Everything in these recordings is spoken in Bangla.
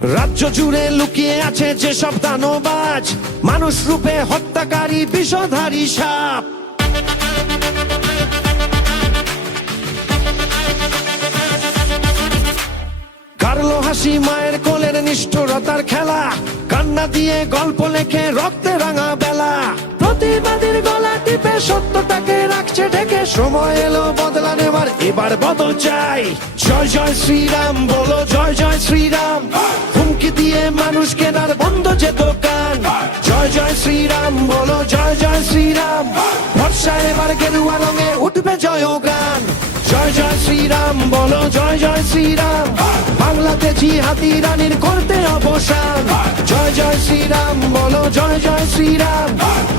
রাজ্য জুড়ে লুকিয়ে আছে যেসব দানবাজ, মানুষ রূপে হত্যাকারী বিষধারী সাপ। কারলো হাসি মায়ের কোলের নিষ্ঠুরতার খেলা, কান্না দিয়ে গল্প লেখে রক্তে রাঙা বেলা। প্রতিবাদীর গলা টিপে সত্যটাকে রাখছে ঢেকে, সময় এলো বদলা নেবার, এবার বদল চাই। জয় জয় শ্রীরাম বলো, জয় জয় শ্রীরাম। হুমকি দিয়ে মানুষ কেনার বন্ধ যে দোকান। জয় জয় শ্রীরাম বলো, জয় জয় শ্রীরাম। ভরসা এবার গেরুয়া রঙে উঠবে জয়গান। জয় জয় শ্রীরাম বলো, জয় জয় শ্রীরাম। বাংলাতে জিহাদি রানীর করতে অবসান। জয় জয় শ্রীরাম বলো, জয় জয় শ্রীরাম।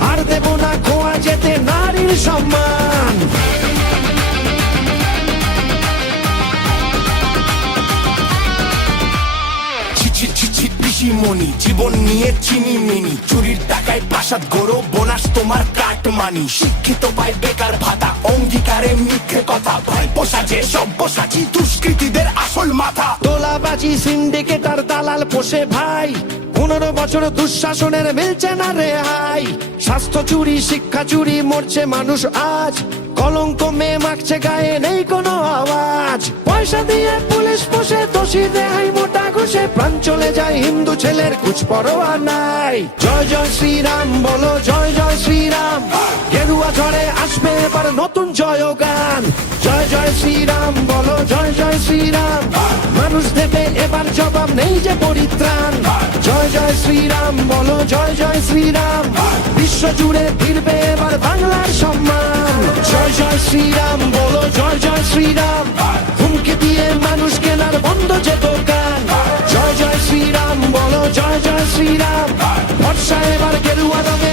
আর দেব না খোয়া যেতে নারীর সম্মান। মনি জীবন নিয়ে চিনি মিনি, চুরির টাকায় প্রাসাদ গড়ো, বোনাস তোমার কাটমানি। শিক্ষিত পায় বেকার ভাতা, অঙ্গীকারে মিথ্যে কথা, ভয় পোষাজে সব্যসাচী দুষ্কৃতীদের আসল মাথা। তোলাবাজি সিন্ডিকেট আর দালাল পোষে ভাই, 15 বছর দুঃশাসনের মিলছে না রেহাই। স্বাস্থ্য চুরি, শিক্ষা চুরি, মরছে মানুষ আজ। কলঙ্ক মেয়ে মাখছে গায়ে, নেই কোনো আওয়াজ। পয়সা দিয়ে পুলিশ পোষে, দোষী দেয় মোটা ঘুষে। প্রাণ চলে যায় হিন্দু ছেলের, কুছ পরোয়া নাই। জয় জয় শ্রীরাম বলো, জয় জয় শ্রীরাম। গেরুয়া ঝড়ে আসবে এবার নতুন জয়গান। জয় জয় শ্রীরাম বলো, জয় জয় শ্রীরাম। মানুষ দেবে এবার জবাব, নেই যে পরিত্রাণ। জয় জয় শ্রীরাম বলো, জয় জয় শ্রীরাম। বিশ্ব জুড়ে ফিরবে এবার বাংলার সম্মান। জয় জয় শ্রীরাম বলো, জয় জয় শ্রীরাম। হুমকি দিয়ে মানুষ কেনার বন্ধ যে দোকান। জয় জয় শ্রীরাম বলো, জয় জয় শ্রীরাম। ভরসা এবার গেরুয়া রঙে